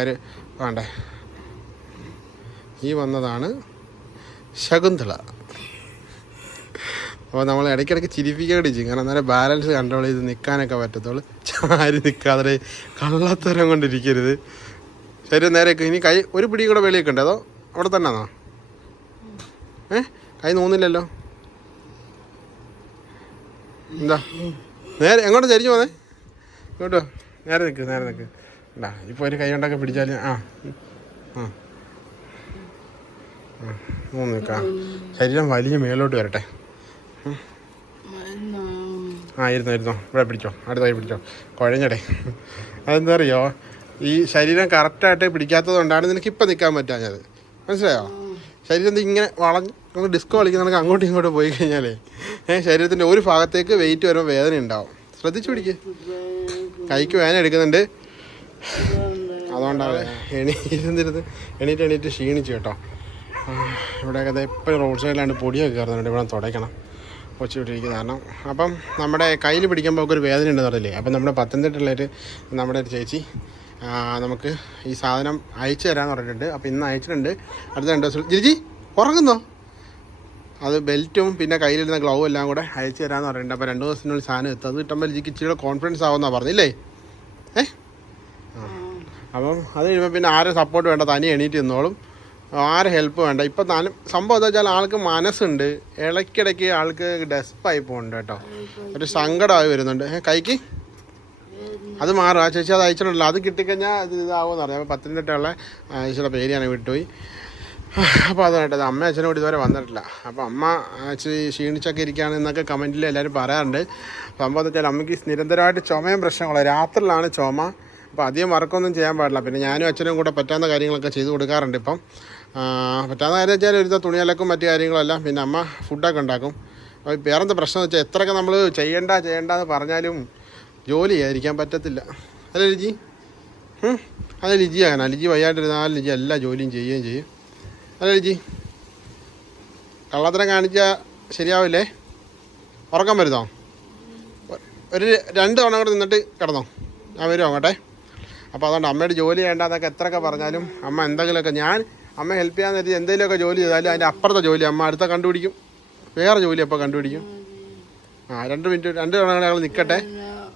വേണ്ടേ ഈ വന്നതാണ് ശകുന്തള. അപ്പോൾ നമ്മൾ ഇടയ്ക്കിടയ്ക്ക് ചിരിപ്പിക്കേണ്ടി ചെയ്യും, കാരണം അന്നേരം ബാലൻസ് കൺട്രോൾ ചെയ്ത് നിൽക്കാനൊക്കെ പറ്റത്തുള്ളൂ. ചാരി നിൽക്കാതെ കള്ളത്തരം കൊണ്ടിരിക്കരുത്. ശരി, നേരെയൊക്കെ ഇനി കൈ ഒരു പിടി കൂടെ വെളിയൊക്കെ ഉണ്ട്, അതോ അവിടെ തന്നെ ആണോ? കൈ നോന്നില്ലല്ലോ, എന്താ? നേരെ എങ്ങോട്ട് ചരിഞ്ഞു പോന്നേ? ഇങ്ങോട്ടോ, നേരെ നിൽക്ക് ഉണ്ടാ. ഇപ്പോൾ ഒരു കൈ കൊണ്ടൊക്കെ പിടിച്ചാൽ മൂന്ന് നിൽക്കാം. ശരീരം വലിയ മേലോട്ട് വരട്ടെ. ഇരുന്നോ ഇവിടെ പിടിച്ചോ, അടുത്ത കൈ പിടിച്ചോ, കുഴഞ്ഞടേ. അതെന്താ അറിയോ, ഈ ശരീരം കറക്റ്റായിട്ട് പിടിക്കാത്തത് കൊണ്ടാണ് നിനക്കിപ്പോൾ നിൽക്കാൻ പറ്റാഞ്ഞത്, മനസ്സിലായോ? ശരീരം ഇങ്ങനെ നമ്മൾ ഡിസ്കോ കളിക്കുന്നതൊക്കെ അങ്ങോട്ടും ഇങ്ങോട്ടും പോയി കഴിഞ്ഞാലേ ശരീരത്തിൻ്റെ ഒരു ഭാഗത്തേക്ക് വെയിറ്റ് വരുമ്പോൾ വേദന ഉണ്ടാവും. ശ്രദ്ധിച്ചു പിടിക്ക്. കൈക്ക് വേദന എടുക്കുന്നുണ്ട്, അതുകൊണ്ടാണ് എണീറ്റ് ക്ഷീണിച്ചു കേട്ടോ. ഇവിടെയൊക്കെ എപ്പോഴും റോഡ് സൈഡിലാണ് പൊടിയൊക്കെ കയറുന്നുണ്ട്, ഇവിടെ തുടയ്ക്കണം കൊച്ചുവിട്ടിരിക്കും. കാരണം അപ്പം നമ്മുടെ കയ്യിൽ പിടിക്കുമ്പോൾ ഒക്കെ ഒരു വേദന ഉണ്ടെന്ന് പറഞ്ഞില്ലേ. അപ്പം നമ്മുടെ പത്തനംതിട്ടയിലായിട്ട് നമ്മുടെ ഒരു ചേച്ചി നമുക്ക് ഈ സാധനം അയച്ചു തരാമെന്ന് പറഞ്ഞിട്ടുണ്ട്. അപ്പോൾ ഇന്ന് അയച്ചിട്ടുണ്ട്. അടുത്ത 2 ദിവസം ജിജി ഉറങ്ങുന്നോ? അത് ബെൽറ്റും പിന്നെ കയ്യിലിരുന്ന ഗ്ലൗ എല്ലാം കൂടെ അയച്ചു തരാമെന്ന് പറഞ്ഞിട്ടുണ്ട്. അപ്പോൾ 2 ദിവസത്തിനുള്ളിൽ സാധനം എത്തും. അത് കിട്ടുമ്പോൾ ജിജിക്ക് ഇച്ചിരി കോൺഫിഡൻസ് ആവുമെന്നാണ് പറഞ്ഞില്ലേ? അപ്പം അത് കഴിയുമ്പോൾ പിന്നെ ആരും സപ്പോർട്ട് വേണ്ട, തനി എണീറ്റ് നിന്നോളും, ആരും ഹെൽപ്പ് വേണ്ട. ഇപ്പം താനും സംഭവം എന്താ വെച്ചാൽ ആൾക്ക് മനസ്സുണ്ട്, ഇടയ്ക്കിടയ്ക്ക് ആൾക്ക് ഡെസ്പായി പോകുന്നുണ്ട് കേട്ടോ, ഒരു സങ്കടമായി വരുന്നുണ്ട്. കൈക്ക് അത് മാറും. ആ ചേച്ചി അത് അയച്ചിട്ടുണ്ടല്ലോ, അത് കിട്ടിക്കഴിഞ്ഞാൽ അത് ഇതാവുമെന്ന് പറഞ്ഞു. അപ്പോൾ പത്തനംതിട്ടയുള്ള ചേച്ചിയുടെ പേരെയാണ് വിട്ടുപോയി. അപ്പോൾ അതായിട്ട് അമ്മ അച്ഛനും കൂടി ഇതുവരെ വന്നിട്ടില്ല. അപ്പോൾ അമ്മ ഇച്ചിരി ക്ഷീണിച്ചൊക്കെ ഇരിക്കുകയാണെന്നൊക്കെ കമൻറ്റിൽ എല്ലാവരും പറയാറുണ്ട്. സംഭവം എന്ന് വെച്ചാൽ അമ്മയ്ക്ക് നിരന്തരമായിട്ട് ചുമയും പ്രശ്നങ്ങളാണ്, രാത്രിയിലാണ് ചുമ. അപ്പോൾ അധികം വർക്കൊന്നും ചെയ്യാൻ പാടില്ല. പിന്നെ ഞാനും അച്ഛനും കൂടെ പറ്റാവുന്ന കാര്യങ്ങളൊക്കെ ചെയ്ത് കൊടുക്കാറുണ്ട്. ഇപ്പം പറ്റാവുന്ന കാര്യം വെച്ചാൽ ഒരു തുണിയലക്കും മറ്റു കാര്യങ്ങളെല്ലാം. പിന്നെ അമ്മ ഫുഡൊക്കെ ഉണ്ടാക്കും. അപ്പോൾ വേറെന്താ പ്രശ്നം എന്ന് വെച്ചാൽ എത്രയൊക്കെ നമ്മൾ ചെയ്യേണ്ടെന്ന് പറഞ്ഞാലും ജോലി ചെയ്യാതിരിക്കാൻ പറ്റത്തില്ല. അല്ലേ ലിജി? അതെ ലിജി അങ്ങനെ, ലിജി വയ്യാണ്ടിരുന്നാലും ലിജി എല്ലാ ജോലിയും ചെയ്യുകയും ചെയ്യും. അല്ലേ ലിജി? കള്ളത്തരം കാണിച്ചാൽ ശരിയാവില്ലേ? ഉറക്കം വരുന്നോ? ഒരു 2 തവണ കൂടെ നിന്നിട്ട് കിടന്നോ, ഞാൻ വരുമോ അങ്ങോട്ടെ? അപ്പോൾ അതുകൊണ്ട് അമ്മയുടെ ജോലി ചെയ്യേണ്ടതൊക്കെ എത്രയൊക്കെ പറഞ്ഞാലും അമ്മ എന്തെങ്കിലുമൊക്കെ, ഞാൻ അമ്മ ഹെൽപ്പ് ചെയ്യാൻ നേരത്തെ എന്തെങ്കിലുമൊക്കെ ജോലി ചെയ്താലും അതിൻ്റെ അപ്പുറത്തെ ജോലി അമ്മ അടുത്ത കണ്ടുപിടിക്കും, വേറെ ജോലി അപ്പോൾ കണ്ടുപിടിക്കും. 2 മിനിറ്റ് 2 തവണ ഞങ്ങൾ നിൽക്കട്ടെ.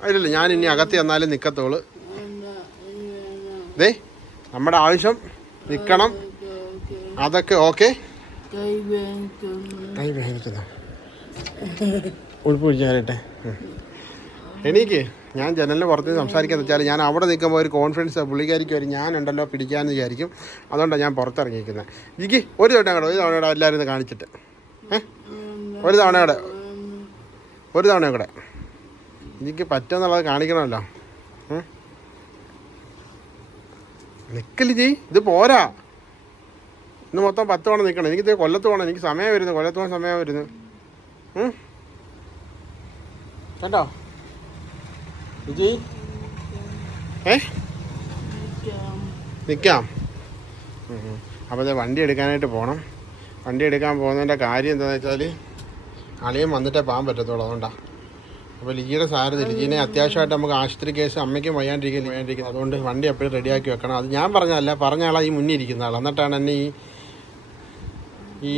അതിലില്ല, ഞാൻ ഇനി അകത്ത് ചെന്നാലും നിൽക്കത്തുള്ളൂ. ദേ നമ്മുടെ ആവശ്യം നിൽക്കണം, അതൊക്കെ ഓക്കെ. കൈ വേദനിക്കുന്നോ? ഉടുപ്പ് പിടിച്ചാലട്ടെ. എനിക്ക് ഞാൻ ജനലിന് പുറത്ത് സംസാരിക്കാന്ന് വെച്ചാൽ ഞാൻ അവിടെ നിൽക്കുമ്പോൾ ഒരു കോൺഫിഡൻസ് പുള്ളിക്കാരിക്ക് വരും, ഞാനുണ്ടല്ലോ പിടിക്കാമെന്ന് വിചാരിക്കും. അതുകൊണ്ടാണ് ഞാൻ പുറത്തിറങ്ങിയിരിക്കുന്നത്. എനിക്ക് ഒരു തവണ കൂടെ എല്ലാവരും കാണിച്ചിട്ട് ഒരു തവണ കൂടെ എനിക്ക് പറ്റുമെന്നുള്ളത് കാണിക്കണമല്ലോ. നിൽക്കല് ചെയ്, ഇത് പോരാ. ഇന്ന് മൊത്തം 10 തവണ നിൽക്കണം. എനിക്കിത് കൊല്ലത്ത് പോകണം, എനിക്ക് സമയം വരുന്നു, കൊല്ലത്ത് പോകാൻ സമയം വരുന്നു കേട്ടോ വിജി. നിൽക്കാം. അപ്പോൾ അത് വണ്ടി എടുക്കാനായിട്ട് പോകണം. വണ്ടി എടുക്കാൻ പോകുന്നതിൻ്റെ കാര്യം എന്താണെന്ന് വെച്ചാൽ അളിയൻ വന്നിട്ടേ പോകാൻ പറ്റത്തുള്ളൂ, അതുകൊണ്ടാണ്. അപ്പോൾ ലിജിയുടെ സാരഥി, ലിജിനെ അത്യാവശ്യമായിട്ട് നമുക്ക് ആശുപത്രി കേസ്, അമ്മയ്ക്കും വയ്യാണ്ടിരിക്കുന്നത്, അതുകൊണ്ട് വണ്ടി എപ്പോഴും റെഡിയാക്കി വെക്കണം. അത് ഞാൻ പറഞ്ഞതല്ല, പറഞ്ഞ ആളാണ് ഈ മുന്നിൽ ഇരിക്കുന്ന ആൾ. എന്നിട്ടാണ് എന്നെ ഈ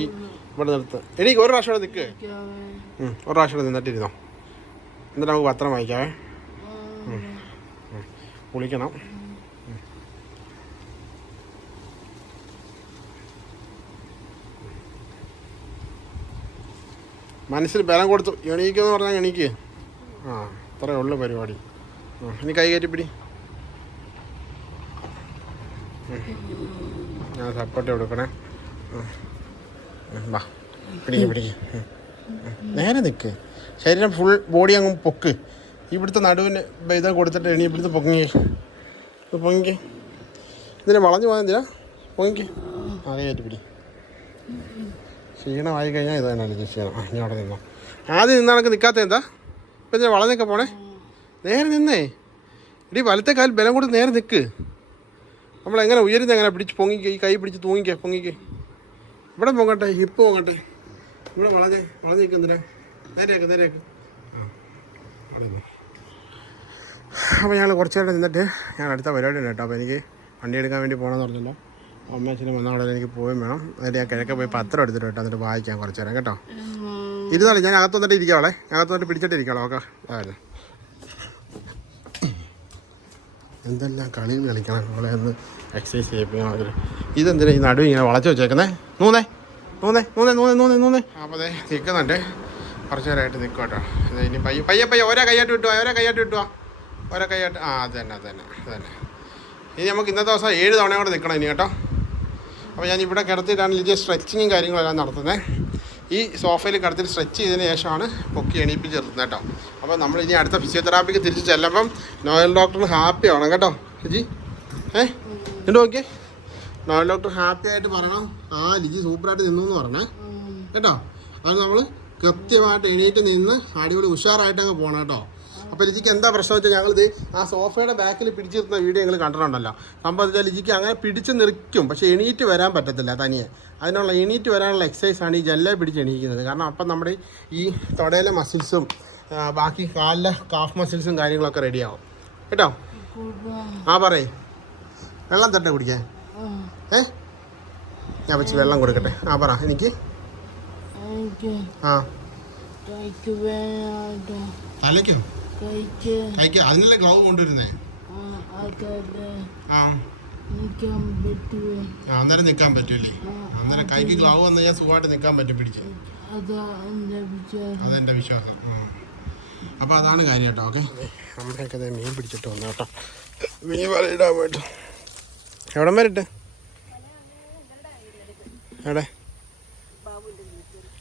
ഇവിടെ നിർത്തുക. എനിക്ക് ഒരു പ്രാവശ്യം ഇവിടെ നിൽക്ക്, ഒരു പ്രാവശ്യം ഇവിടെ നിന്നിട്ടിരുന്നോ, എന്നിട്ട് നമുക്ക് പത്രം വായിക്കാവേ. കുളിക്കണം. മനസ്സിൽ ബലം കൊടുത്തു എണീക്കെന്ന് പറഞ്ഞാൽ എണീക്ക്. അത്രയേ ഉള്ളു പരിപാടി. ഇനി കൈ കയറ്റിപ്പിടി, ഞാൻ സപ്പോർട്ട് കൊടുക്കണേ. വാ പിടിക്ക്. നേരെ നിൽക്ക്, ശരീരം ഫുൾ ബോഡി അങ്ങ് പൊക്ക്. ഇവിടുത്തെ നടുവിന് ഇത് കൊടുത്തിട്ട് എണീ, ഇവിടുത്തെ പൊങ്ങിക്ക്. ഇതിനെ വളഞ്ഞു പോയാൽ എന്തിനാ? പൊങ്ങിക്ക്. അതേ കയറ്റിപ്പിടി. ക്ഷീണമായി കഴിഞ്ഞാൽ ഇത് തന്നെ ക്ഷീണം. ഇനി അവിടെ നിന്നോ. ആദ്യം നിന്നാണെങ്കിൽ നിൽക്കാത്ത എന്താ? ഇപ്പം ഞാൻ വളഞ്ഞൊക്കെ പോണേ. നേരെ നിന്നേ ഇടി, വലത്തെ കാൽ ബലം കൊടുത്ത് നേരെ നിൽക്ക്. നമ്മളെങ്ങനെ ഉയരുന്നത് എങ്ങനെ? പിടിച്ച് പൊങ്ങിക്ക്, ഈ കൈ പിടിച്ച് പൊങ്ങിക്ക്. ഇവിടെ പോകട്ടെ, ഹിപ്പ് പോകട്ടെ. ഇവിടെ വളഞ്ഞ് നിൽക്കുന്നില്ല. നേരെയാക്ക്. അപ്പോൾ ഞങ്ങൾ കുറച്ച് നേരം നിന്നിട്ട് ഞാൻ അടുത്ത പരിപാടി ഉണ്ട് കേട്ടോ. അപ്പോൾ എനിക്ക് വണ്ടി എടുക്കാൻ വേണ്ടി പോകണമെന്ന് പറഞ്ഞല്ലോ. അമ്മ അച്ഛനും വന്ന അവിടെ എനിക്ക് പോയും വേണം. എന്നിട്ട് ഞാൻ കിഴക്കെ പോയി പത്രം എടുത്തിട്ട് കേട്ടോ, എന്നിട്ട് വായിക്കാം കുറച്ച് നേരം കേട്ടോ. ഇരുന്നാളെ ഞാൻ അകത്ത് വന്നിട്ട് ഇരിക്കാവളെ, അകത്ത് വന്നിട്ട് പിടിച്ചിട്ട് ഇരിക്കാളോ. ഓക്കെ അതെ, എന്തെല്ലാം കളിയും കളിക്കണം നമ്മളെ ഒന്ന് എക്സസൈസ് ചെയ്യിപ്പിക്കണം. ഇതെന്തിനാ ഈ നടുവ് ഇങ്ങനെ വളച്ച് വെച്ചേക്കുന്നേ? നൂന്നേ നൂന്നേ നൂന്നേ നൂന്നേ നൂന്നേ നൂന്നേ. അപ്പോൾ അതെ നിൽക്കുന്നുണ്ട്, കുറച്ച് നേരമായിട്ട് നിൽക്കും കേട്ടോ. ഇനി പയ്യെ പയ്യെ പയ്യെ ഓരോ കൈയായിട്ട് വിട്ടുവാ, ഓരോ കൈയായിട്ട് വിട്ടുവാ, ഓരോ കൈയായിട്ട്. ആ അത് തന്നെ അത് തന്നെ അത് തന്നെ. ഇനി നമുക്ക് ഇന്നത്തെ ദിവസം 7 തവണ കൂടെ നിൽക്കണം ഇനി കേട്ടോ. അപ്പോൾ ഞാൻ ഇവിടെ കിടത്തിയിട്ടാണ് ലിജി സ്ട്രെച്ചിങ്ങും കാര്യങ്ങളെല്ലാം നടത്തുന്നത്. ഈ സോഫയിൽ കിടത്തിയിട്ട് സ്ട്രെച്ച് ചെയ്തതിന് ശേഷമാണ് പൊക്കി എണീപ്പിച്ച് നിർത്തുന്നത് കേട്ടോ. അപ്പോൾ നമ്മൾ ഇനി അടുത്ത ഫിസിയോതെറാപ്പിക്ക് തിരിച്ച് ചെല്ലുമ്പം നോയൽ ഡോക്ടറിന് ഹാപ്പി ആവണം കേട്ടോ ലിജി. എന്നിട്ട് നോക്കിയേ, നോയൽ ഡോക്ടർ ഹാപ്പി ആയിട്ട് പറയണം ആ ലിജി സൂപ്പറായിട്ട് നിന്നു എന്ന് പറഞ്ഞേ കേട്ടോ. അത് നമ്മൾ കൃത്യമായിട്ട് എണീറ്റ് നിന്ന് അടിപൊളി ഉഷാറായിട്ട് അങ്ങ് പോകണം കേട്ടോ. അപ്പോൾ ലിജിക്ക് എന്താ പ്രശ്നം വെച്ചാൽ ഞങ്ങളിത് ആ സോഫയുടെ ബാക്കിൽ പിടിച്ച് നിർത്തുന്ന വീഡിയോ നിങ്ങൾ കണ്ടിട്ടുണ്ടല്ലോ. സംഭവം വെച്ചാൽ ലിജിക്ക് അങ്ങനെ പിടിച്ച് നിൽക്കും, പക്ഷേ എണീറ്റ് വരാൻ പറ്റത്തില്ല തനിയെ. അതിനുള്ള എണീറ്റ് വരാനുള്ള എക്സസൈസാണ് ഈ ജെല്ലെ പിടിച്ച് എണീക്കുന്നത്. കാരണം അപ്പം നമ്മുടെ ഈ തൊടയിലെ മസിൽസും ബാക്കി കാലിലെ കാഫ് മസിൽസും കാര്യങ്ങളൊക്കെ റെഡിയാവും കേട്ടോ. ആ പറയേ, വെള്ളം തട്ടെ കുടിക്കാൻ. ഞാൻ വെച്ച് വെള്ളം കൊടുക്കട്ടെ. ആ പറ എനിക്ക്. ആ തലയ്ക്കോ? കൈക്ക് അതിനല്ലേ ഗ്ലൗ കൊണ്ടുവരുന്നേ. ആ അന്നേരം നിൽക്കാൻ പറ്റൂലേ? അന്നേരം കൈക്ക് ഗ്ലൗ വന്നു കഴിഞ്ഞാൽ സുഖമായിട്ട് നിൽക്കാൻ പറ്റും പിടിച്ച്. അതെൻ്റെ വിശ്വാസം. അപ്പോൾ അതാണ് കാര്യം കേട്ടോ. ഓക്കെ, അമ്മയൊക്കെ അതെ മീൻ പിടിച്ചിട്ട് വന്നു കേട്ടോ. മീൻ വലയിടാൻ പോയിട്ട് എവിടം വരെ ഇട്ട്? എവിടെ?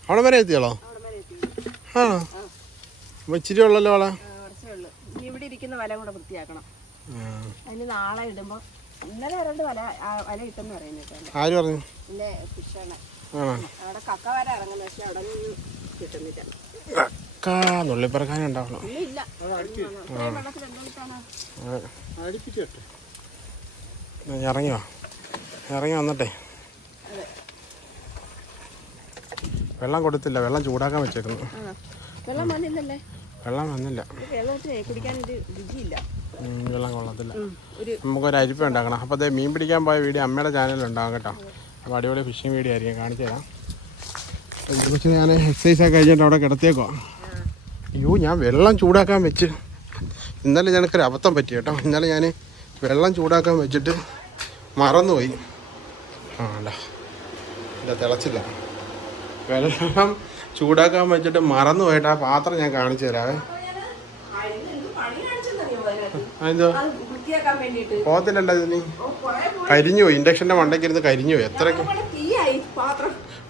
അവിടെ വരെ എത്തിയോളോ? ആണോ? അപ്പോൾ ഇച്ചിരി ഉള്ളല്ലോ അവളെ. ഇവിടെ ഇരിക്കുന്ന വല കൂടെ വൃത്തിയാക്കണം. അതിന് നാളെ ഇടുമ്പോ ഇന്നലെ 2 വല ഇട്ടെന്ന് പറയുന്നത്. ആര് പറഞ്ഞു? പിന്നെ ഫിഷാണ് അവിടെ കക്ക വര ഇറങ്ങുന്നത്, പക്ഷെ അവിടെ ഒന്നും കിട്ടുന്നില്ല. നുള്ളിപ്പറക്കാനുണ്ടാവണം. ഇല്ല, വെള്ളത്തിൽ ഇറങ്ങി വന്നിട്ടെ. വെള്ളം കൊടുത്തില്ല, വെള്ളം ചൂടാക്കാൻ വെച്ചേക്കുന്നു. വെള്ളം വന്നില്ലല്ലേ? വെള്ളം വന്നില്ല, വെള്ളത്തിന് കുടിക്കാൻ രുചിയില്ല. വെള്ളം കൊള്ളത്തില്ല. നമുക്കൊരു അരിപ്പ ഉണ്ടാക്കണം. അപ്പോൾ അതേ മീൻ പിടിക്കാൻ പോയ വീഡിയോ അമ്മയുടെ ചാനലുണ്ടാകും കേട്ടോ. അപ്പോൾ അടിപൊളി ഫിഷിങ് വീഡിയോ ആയിരിക്കും, കാണിച്ചു തരാം. ഇതിനെക്കുറിച്ച് ഞാൻ എക്സസൈസൊക്കെ കഴിഞ്ഞിട്ട് അവിടെ കിടത്തിയേക്കോ. അയ്യോ, ഞാൻ വെള്ളം ചൂടാക്കാൻ വെച്ച് ഇന്നലെ ഞങ്ങൾക്കൊരു അബദ്ധം പറ്റി കേട്ടോ. ഇന്നലെ ഞാൻ വെള്ളം ചൂടാക്കാൻ വെച്ചിട്ട് മറന്നുപോയി. അല്ല ഇല്ല, തിളച്ചില്ല. വെള്ളം ചൂടാക്കാൻ വെച്ചിട്ട് മറന്നു പോയിട്ട് ആ പാത്രം ഞാൻ കാണിച്ചു തരാവേ. അതെന്തോ പോകത്തില്ലല്ലോ ഇതിന്, കരിഞ്ഞു പോയി. ഇൻഡക്ഷൻ്റെ മണ്ടയ്ക്ക് ഇരുന്ന് കരിഞ്ഞു പോയി. എത്രയ്ക്ക്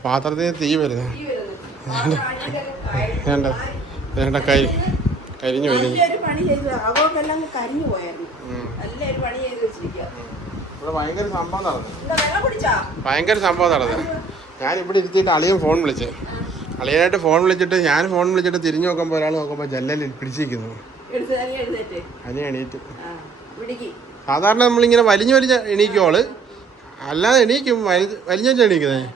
പാത്രത്തിന് തീ വരുന്നത് വേണ്ട വേണ്ട, കരിഞ്ഞു പോയി. ഇവിടെ ഭയങ്കര സംഭവം നടന്നു. ഞാനിവിടെ ഇരുത്തിയിട്ട് അളിയൻ ഫോൺ വിളിച്ച്, അളിയനായിട്ട് ഫോൺ വിളിച്ചിട്ട് തിരിഞ്ഞു നോക്കുമ്പോൾ ഒരാൾ നോക്കുമ്പോൾ ജനലിൽ പിടിച്ചിരിക്കുന്നു. അനി എണീറ്റ്. സാധാരണ നമ്മളിങ്ങനെ വലിഞ്ഞ് എണീക്കുവോള്, അല്ലാതെ എണീക്കും വലിഞ്ഞിട്ട് എണീക്കുന്നത്.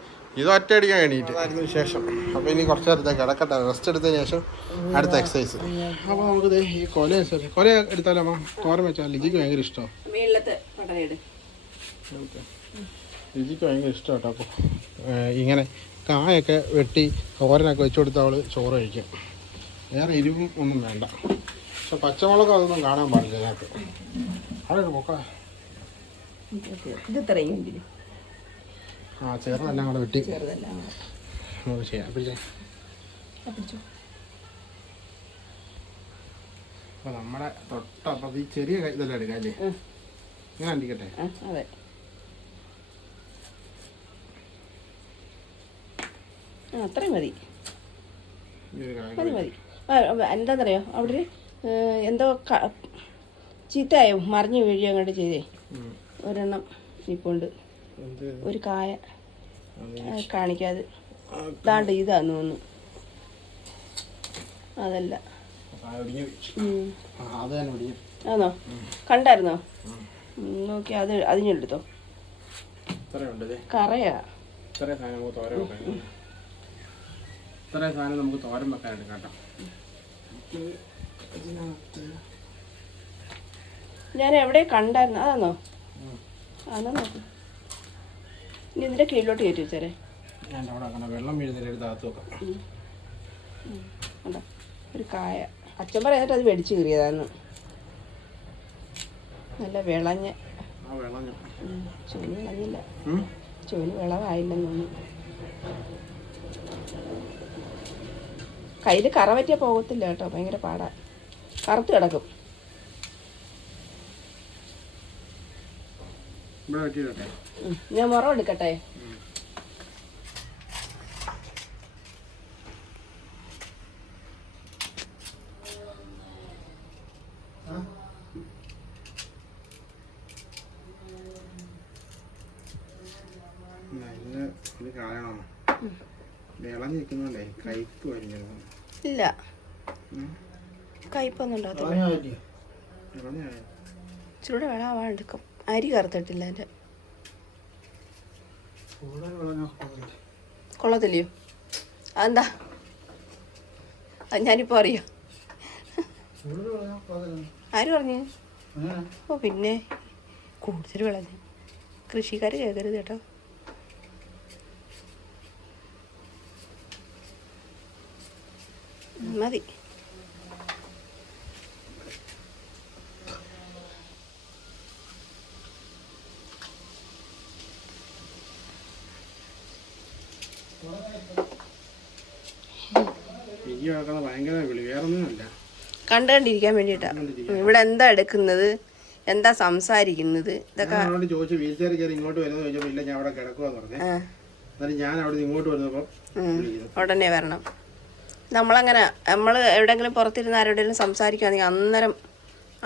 ഇത് ഒറ്റയടിക്കാൻ എണീറ്റ്. അതായിരുന്നു വിശേഷം. അപ്പോൾ ഇനി കുറച്ച് നേരത്തേക്ക് കിടക്കട്ടെ, റെസ്റ്റ് എടുത്തതിന് ശേഷം അടുത്ത എക്സസൈസ്. അപ്പോൾ നമുക്ക് ഈ കൊല എടുത്താലോ അമ്മ? തോരൻ വെച്ചാൽ ലിജിക്ക് ഭയങ്കര ഇഷ്ടമാണ്. ലിജിക്ക് ഭയങ്കര ഇഷ്ടം കേട്ടോ. അപ്പോൾ ഇങ്ങനെ കായൊക്കെ വെട്ടി തോരനൊക്കെ വെച്ച് കൊടുത്താൽ അവൾ ചോറ് കഴിക്കും. വേറെ എരിവും ഒന്നും വേണ്ട. പക്ഷെ പച്ചമുളക് അതൊന്നും കാണാൻ പാടില്ല അതിനകത്ത്. അവിടെ പൊക്ക ആ ചെറുതെല്ലാം കൂടെ വെട്ടി നമുക്ക് ചെയ്യാം. അപ്പോൾ നമ്മുടെ തൊട്ടപ്പുറത്ത് ഈ ചെറിയ ഇതെല്ലാം എടുക്കാം അല്ലേ? ഞാൻ അണ്ടിക്കട്ടെ. അത്രയും മതി. എന്താണെന്നറിയോ, അവിടെ എന്തോ ചീത്തയായോ മറിഞ്ഞു വീഴുകയോ അങ്ങോട്ട് ചെയ്തേ. ഒരെണ്ണം ഇപ്പോണ്ട് ഒരു കായ കാണിക്കാതെ ദാണ്ട് ഇതാന്ന് തോന്നുന്നു. അതല്ല, ആണോ? കണ്ടായിരുന്നോ? നോക്കി അത് അതിനെടുത്തോ. കറയാ. ഇത്രയും സാധനം നമുക്ക് തോരൻ വെക്കാനുണ്ട് കേട്ടോ. ഞാൻ എവിടെ കണ്ടായിരുന്നു. അതാണോ? അതാ നോക്ക്. ഇനി ഇതിൻ്റെ കീഴിലോട്ട് കയറ്റി വെച്ചേരെ. ഞാൻ അവിടെ വെള്ളം വീഴുന്നതിൽ എടുത്ത് അകത്ത് വെക്കാം. കണ്ടോ ഒരു കായ. അച്ഛൻ പറയാനായിട്ട് അത് വെടിച്ച് കീറിയതാന്ന്. നല്ല വിളഞ്ഞ ചൂന് വിളഞ്ഞില്ല, ചൂന് വിളവായില്ലെന്ന് തോന്നുന്നു. കയ്യിൽ കറ പറ്റിയാൽ പോകത്തില്ല കേട്ടോ, ഭയങ്കര പാടാ, കറുത്ത് കിടക്കും. ഞാൻ മുറം എടുക്കട്ടെ. ഇല്ല, കയ്പൊന്നും ഉണ്ടാകത്തില്ല. ഇച്ചിരൂടെ വെള്ളമാവാൻ എടുക്കും. അരി കറുത്തിട്ടില്ല എൻ്റെ. കൊള്ളത്തില്ലയോ? അതെന്താ? ഞാനിപ്പോൾ അറിയാം. ആര് പറഞ്ഞു? ഓ പിന്നെ കൂടുതൽ വിളഞ്ഞ് കൃഷിക്കാർ കേൾക്കരുത് കേട്ടോ. മതി. കണ്ടുകൊണ്ടിരിക്കാൻ വേണ്ടിട്ടാ. ഇവിടെ എന്താ എടുക്കുന്നത്, എന്താ സംസാരിക്കുന്നത്, ഇതൊക്കെ ഉടനെ വരണം. നമ്മളങ്ങനെ നമ്മൾ എവിടെയെങ്കിലും പുറത്തിരുന്ന് ആരോടെങ്കിലും സംസാരിക്കുകയാണെങ്കിൽ അന്നേരം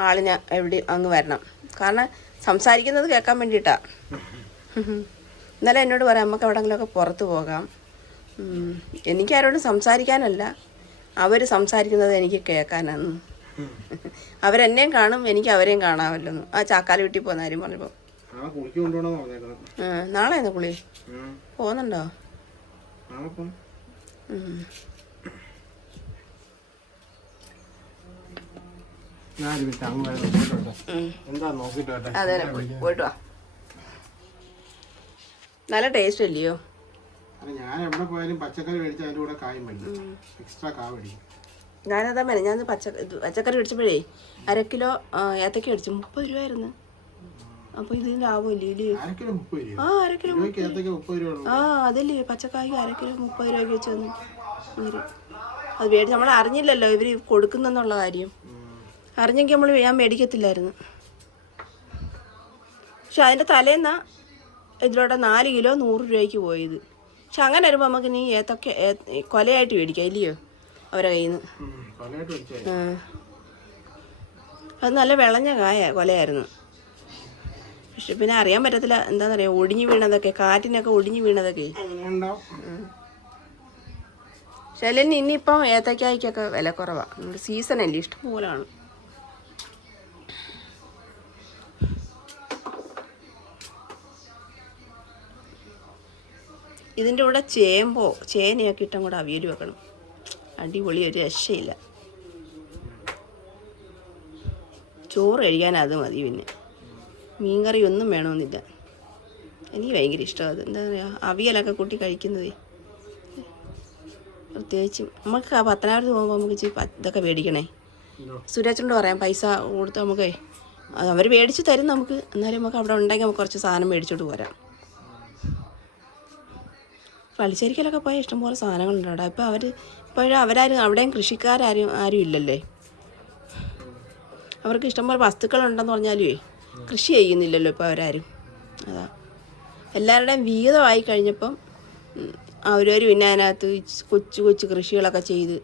ആളിന് എവിടെ അങ്ങ് വരണം. കാരണം സംസാരിക്കുന്നത് കേൾക്കാൻ വേണ്ടിയിട്ടാ. ഇന്നലെ എന്നോട് പറയാം നമുക്ക് എവിടെയെങ്കിലുമൊക്കെ പുറത്ത് പോകാം. എനിക്കാരോടും സംസാരിക്കാനല്ല, അവർ സംസാരിക്കുന്നത് എനിക്ക് കേൾക്കാനാണ്. അവരെന്നെയും കാണും, എനിക്ക് അവരെയും കാണാമല്ലോ. ആ ചാക്കാല വീട്ടിൽ പോകുന്ന കാര്യം പറഞ്ഞപ്പോൾ നാളെ എന്നാ കുളി പോകുന്നുണ്ടോ? അതെ, പോയിട്ട് വാ. നല്ല ടേസ്റ്റ് അല്ലയോ? ഞാൻ എവിടെ പോയാലും പച്ചക്കറി മേടിച്ച് അതിൻ്റെ കൂടെ കായും മേടിക്കും, എക്സ്ട്രാ കാ മേടിക്കും. ഞാനതാ ഞാൻ പച്ചക്കറി മേടിച്ചപ്പോഴേ 1 കിലോ ഏത്തക്ക മേടിച്ചു, 30 രൂപയായിരുന്നു. അപ്പൊ ഇതിന് ലാഭമില്ലേ? ആ 1 കിലോ. ആ അതല്ലേ പച്ചക്കായ്ക്ക് 1 കിലോ 30 രൂപയ്ക്ക് വെച്ച് തന്നു ഇവര്. അത് മേടിച്ച് നമ്മൾ അറിഞ്ഞില്ലല്ലോ ഇവര് കൊടുക്കുന്നെന്നുള്ള കാര്യം. അറിഞ്ഞെങ്കിൽ ഞാൻ മേടിക്കത്തില്ലായിരുന്നു. പക്ഷെ അതിൻ്റെ തലേന്നാ ഇതിലൂടെ 4 കിലോ 100 രൂപയ്ക്ക് പോയത്. പക്ഷെ അങ്ങനെ വരുമ്പോൾ നമുക്ക് നീ ഏത്തൊക്കെ കൊലയായിട്ട് മേടിക്കാം ഇല്ലയോ അവരെ കയ്യിൽ നിന്ന്. അത് നല്ല വിളഞ്ഞ കൊലയായിരുന്നു. പക്ഷെ പിന്നെ അറിയാൻ പറ്റത്തില്ല, എന്താണെന്നറിയാം, ഒടിഞ്ഞു വീണതൊക്കെ, കാറ്റിനൊക്കെ ഒടിഞ്ഞു വീണതൊക്കെ. ശല്യം ഇനിയിപ്പം ഏത്തക്കായ്ക്കൊക്കെ വില കുറവാണ്. നമ്മുടെ സീസണല്ലേ, ഇഷ്ടം പോലാണ്. ഇതിൻ്റെ കൂടെ ചേനയൊക്കെ ഇട്ടും കൂടെ അവിയൽ വെക്കണം. അടിപൊളി, ഒരു രക്ഷയില്ല. ചോറ് കഴിക്കാൻ അത് മതി, പിന്നെ മീൻകറി ഒന്നും വേണമെന്നില്ല. എനിക്ക് ഭയങ്കര ഇഷ്ടമാണ് അത്. എന്താ പറയുക, അവിയലൊക്കെ കൂട്ടി കഴിക്കുന്നത്. പ്രത്യേകിച്ചും നമുക്ക് പത്തനാപുരത്ത് പോകുമ്പോൾ നമുക്ക് ഇതൊക്കെ മേടിക്കണേ. സുരേച്ചനോട് പറയാം പൈസ കൊടുത്ത് നമുക്ക് അവർ മേടിച്ച് തരും നമുക്ക്. എന്നാലും നമുക്ക് അവിടെ ഉണ്ടെങ്കിൽ നമുക്ക് കുറച്ച് സാധനം മേടിച്ചോട്ട് പോരാം. പള്ളിശ്ശേരിക്കലൊക്കെ പോയാൽ ഇഷ്ടംപോലെ സാധനങ്ങളുണ്ട് അവിടെ. ഇപ്പോഴും അവരാരും അവിടെയും ആരും ഇല്ലല്ലേ. അവർക്ക് ഇഷ്ടംപോലെ വസ്തുക്കളുണ്ടെന്ന് പറഞ്ഞാലുമേ കൃഷി ചെയ്യുന്നില്ലല്ലോ ഇപ്പോൾ അവരാരും. അതാ എല്ലാവരുടെയും വിഹിതമായി കഴിഞ്ഞപ്പം അവരവർ പിന്നെ അതിനകത്ത് കൊച്ചു കൃഷികളൊക്കെ ചെയ്ത്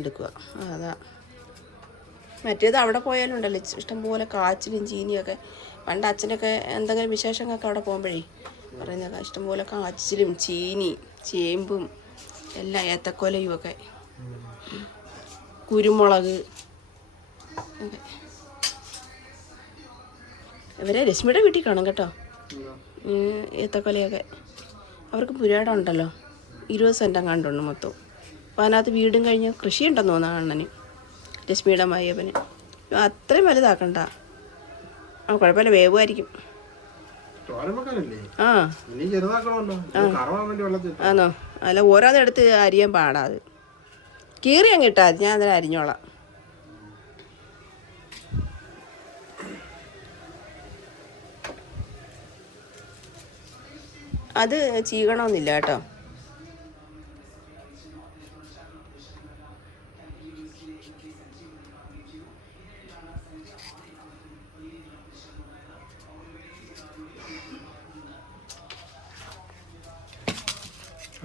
എടുക്കുക. അതാ മറ്റേത് അവിടെ പോയാലും ഉണ്ടല്ലോ ഇഷ്ടംപോലെ കാച്ചിലും ചീനിയൊക്കെ. പണ്ട് അച്ഛനൊക്കെ എന്തെങ്കിലും വിശേഷങ്ങളൊക്കെ അവിടെ പോകുമ്പോഴേ പറയുന്ന ഇഷ്ടംപോലെ കാച്ചിലും ചീനി ചേമ്പും എല്ലാം, ഏത്തക്കൊലയും ഒക്കെ, കുരുമുളക് ഒക്കെ. ഇവരെ രശ്മിയുടെ വീട്ടിൽ കാണും കേട്ടോ ഏത്തക്കൊലയൊക്കെ. അവർക്ക് പുരയിടം ഉണ്ടല്ലോ, 20 സെൻറ്റ് കണ്ടുണ്ട് മൊത്തം. അപ്പോൾ അതിനകത്ത് വീടും കഴിഞ്ഞ് കൃഷിയുണ്ടെന്ന് തോന്നുന്നു അണ്ണന്, രശ്മിയുടെ മയ്യപ്പന്. അത്രയും വലുതാക്കണ്ട, കുഴപ്പമില്ല, വേവുമായിരിക്കും. ആണോ? അല്ല ഓരോന്നെടുത്ത് അരിയാൻ പാടാ അത്. കീറി അങ്ങ് ഇട്ടാൽ മതി, ഞാൻ അതിൽ അരിഞ്ഞോളാം. അത് ചീകണമെന്നില്ല കേട്ടോ.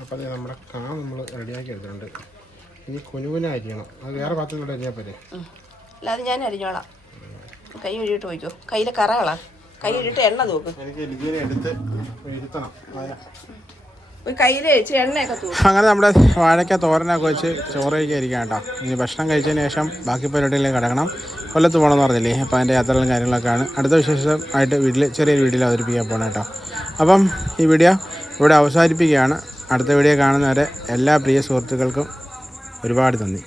അപ്പോൾ അതെ നമ്മുടെ നമ്മൾ റെഡിയാക്കി എടുത്തിട്ടുണ്ട്. ഇനി കുനുകുനായിരിക്കണം. അത് വേറെ പാത്രത്തിലോട്ട് അരിയാൽ പോരെ? അല്ലാതെ ഞാൻ അരിഞ്ഞോളാം. കൈ കഴുകിയിട്ട് പോയിക്കോ. കയ്യിലെ കറകളാ. കൈ കഴുകിയിട്ട് എണ്ണ തൂക്കും. എനിക്ക് ലിഗിനെ എടുത്ത് ഇരുത്തണം. കയ്യിൽ വെച്ച് എണ്ണയൊക്കെ തൂക്കും. അങ്ങനെ നമ്മുടെ വാഴയ്ക്ക തോരനൊക്കെ വെച്ച് ചോറ് കഴിക്കാതിരിക്കാം കേട്ടോ. ഇനി ഭക്ഷണം കഴിച്ചതിന് ശേഷം ബാക്കി പരിപാടിയിലേക്ക് കിടക്കണം. കൊല്ലത്ത് പോകണമെന്ന് പറഞ്ഞില്ലേ, അപ്പോൾ അതിൻ്റെ യാത്രകളും കാര്യങ്ങളൊക്കെയാണ്. അടുത്ത വിശേഷമായിട്ട് ചെറിയൊരു വീഡിയോയിൽ അവതരിപ്പിക്കാൻ പോകണം കേട്ടോ. അപ്പം ഈ വീഡിയോ ഇവിടെ അവസാനിപ്പിക്കുകയാണ്. അടുത്ത വീഡിയോ കാണുന്നവരെ എല്ലാ പ്രിയ സുഹൃത്തുക്കൾക്കും ഒരുപാട് നന്ദി.